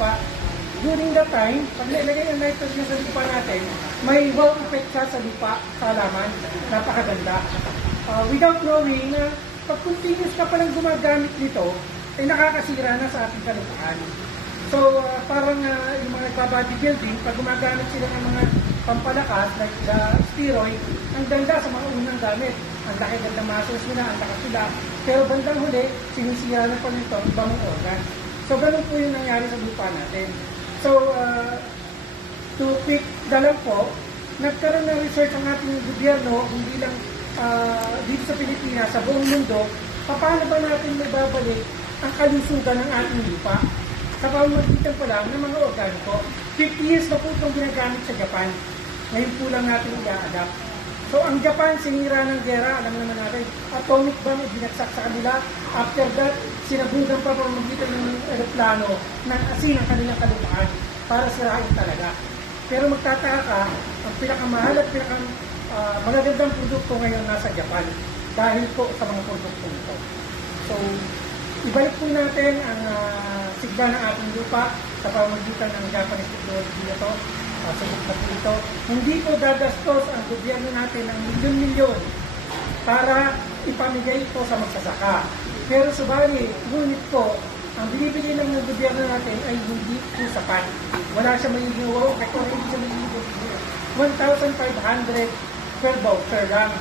lupa, during that time, pag nilagay ang nitrogen sa lupa natin, may wow effect siya sa lupa, sa halaman. Napakaganda. Without knowing na pag continuous ka palang gumagamit nito, ay nakakasira na sa ating kalupaan. So, parang yung mga nagpa-bodybuilding, pag gumagamit sila ng mga pampalakas, like the steroid, ang ganda sa mga unang gamit. Ang laki-ganda muscles nila, ang lakas nila. Pero bandang huli, sinisira na pa nito ang ibang organ. So, ganun po yung nangyari sa lupa natin. So, to quick dalang po, nagkaroon ng research ang ating gobyerno, hindi lang dito sa Pilipinas, sa buong mundo, paano ba natin mababalik ang kalusugan ng ating lupa sa pamamagitan po lang ng mga organiko. 50 years na po itong ginagamit sa Japan. Ngayon po lang natin i-adapt. So, ang Japan, sinira ng gera, alam naman natin, atomic bomb binagsak sa kanila. After that, sinabugan pa pamamagitan ng aeroplano ng asin ang kanilang kalupaan para sirain talaga. Pero magtataka ka, ang pinakamahal at magagandang produkto ngayon nasa Japan dahil po sa mga produkto nito. So, ibalik po natin ang sigla ng ating lupa sa pamamagitan ng Japanese technology ito. Subok na po ito. Hindi po gagastos ang gobyerno natin ng milyon-milyon para ipamigay ito sa magsasaka. Pero subali, ngunit po, ang binibigay lang ng gobyerno natin ay hindi po sapat. Wala siya magiging wow, kasi hindi siya magiging 1,500 per voucher lang.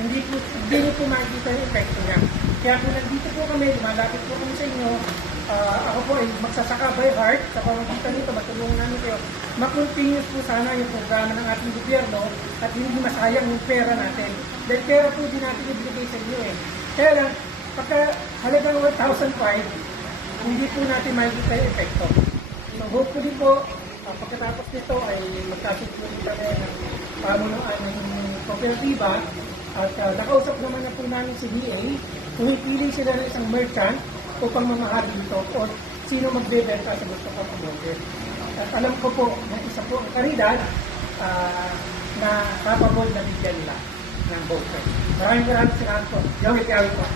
Hindi niyo po makikita yung epekto niya. Kaya kung nandito po kami, lumalapit po kami sa inyo, ako po ay magsasaka by heart, sa pamamagitan nito, matulungan namin kayo, makontinuous po sana yung programa ng ating gobyerno at hindi masayang yung pera natin. Dahil pera po din natin ibigay sa inyo eh. Kaya lang, pagka halagang 1,005, hindi po natin makikita yung epekto. So hopefully po, pagkatapos nito ay magkasusunod kami ng pamunuan ng kooperatiba at nakausap naman na po namin si DA, pumipili sila ng isang merchant upang mamahali dito o sino magbebenta sa gusto ko pag-order. At alam ko po na isa po ang karidad na kapabol na bigyan nila ng voucher. Maraming salamat po. Yawit po.